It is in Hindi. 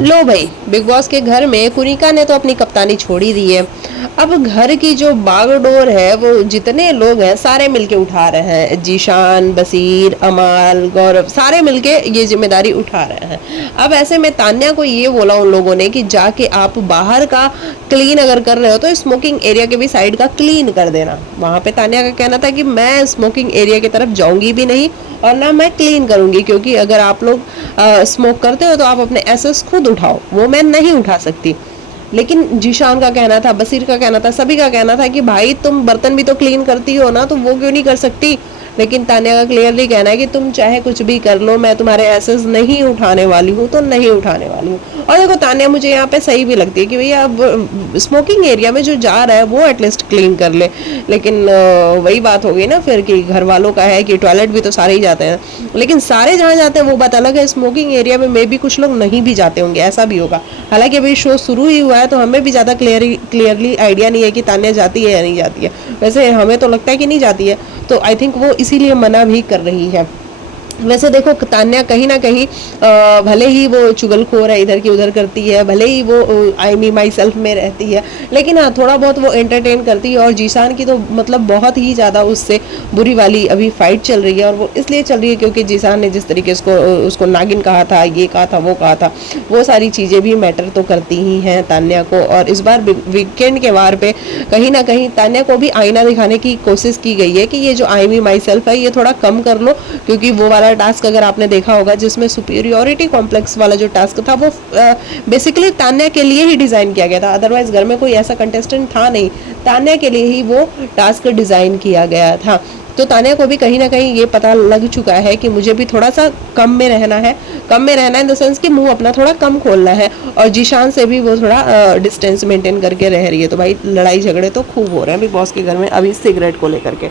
लो भाई, बिग बॉस के घर में कुनिका ने तो अपनी कप्तानी छोड़ ही दी है। अब घर की जो बागडोर है वो जितने लोग हैं सारे मिलके उठा रहे हैं। जीशान, बसीर, अमाल, गौरव सारे मिलके ये जिम्मेदारी उठा रहे हैं। अब ऐसे में तान्या को ये बोला उन लोगों ने कि जाके आप बाहर का क्लीन अगर कर रहे हो तो स्मोकिंग एरिया के भी साइड का क्लीन कर देना। वहां पे तान्या का कहना था कि मैं स्मोकिंग एरिया की तरफ जाऊंगी भी नहीं और ना मैं क्लीन करूंगी, क्योंकि अगर आप लोग स्मोक करते हो तो आप अपने एसेस खुद उठाओ, वो मैं नहीं उठा सकती। लेकिन जीशान का कहना था, बसीर का कहना था, सभी का कहना था कि भाई तुम बर्तन भी तो क्लीन करती हो ना, तो वो क्यों नहीं कर सकती। लेकिन तान्या का क्लियरली कहना है कि तुम चाहे कुछ भी कर लो, मैं तुम्हारे एसेस नहीं उठाने वाली हूँ, तो नहीं उठाने वाली हूँ। और देखो तान्या मुझे यहाँ पे सही भी लगती है कि भैया अब स्मोकिंग एरिया में जो जा रहा है वो एटलीस्ट क्लीन कर ले। लेकिन वही बात हो गई ना फिर कि घर वालों का है कि टॉयलेट भी तो सारे ही जाते हैं, लेकिन सारे जहाँ जाते हैं वो बात अलग है। स्मोकिंग एरिया में मे भी कुछ लोग नहीं भी जाते होंगे, ऐसा भी होगा। हालांकि अभी शो शुरू ही हुआ है तो हमें भी ज़्यादा क्लियरली आइडिया नहीं है कि तान्या जाती है या नहीं जाती है। वैसे हमें तो लगता है कि नहीं जाती है, तो आई थिंक वो इसीलिए मना भी कर रही है। वैसे देखो तान्या कहीं ना कहीं भले ही वो चुगलखोर है, इधर की उधर करती है, भले ही वो आई मी माई सेल्फ में रहती है, लेकिन हाँ थोड़ा बहुत वो एंटरटेन करती है। और जीशान की तो मतलब बहुत ही ज़्यादा उससे बुरी वाली अभी फाइट चल रही है, और वो इसलिए चल रही है क्योंकि जीशान ने जिस तरीके से उसको नागिन कहा था, ये कहा था, वो कहा था, वो सारी चीज़ें भी मैटर तो करती ही हैं तान्या को। और इस बार वीकेंड के वार पे कहीं ना कहीं तान्या को भी आईना दिखाने की कोशिश की गई है कि ये जो आई मी माई सेल्फ है ये थोड़ा कम कर लो, क्योंकि वो वाला टास्क अगर आपने देखा होगा जिसमें सुपीरियोरिटी कॉम्प्लेक्स वाला जो टास्क था वो बेसिकली तान्या के लिए ही डिजाइन किया गया था। अदरवाइज घर में कोई ऐसा कंटेस्टेंट था नहीं, तान्या के लिए ही वो टास्क डिजाइन किया गया था। तो तान्या को भी कहीं ना कहीं ये पता लग चुका है कि मुझे भी थोड़ा सा कम में रहना है, कम में रहना है इन द सेंस कि मुंह अपना थोड़ा कम खोलना है। और जीशान से भी वो थोड़ा डिस्टेंस मेंटेन करके रह रही है। तो भाई लड़ाई झगड़े तो खूब हो रहे हैं बिग बॉस के घर में अभी सिगरेट को लेकर के।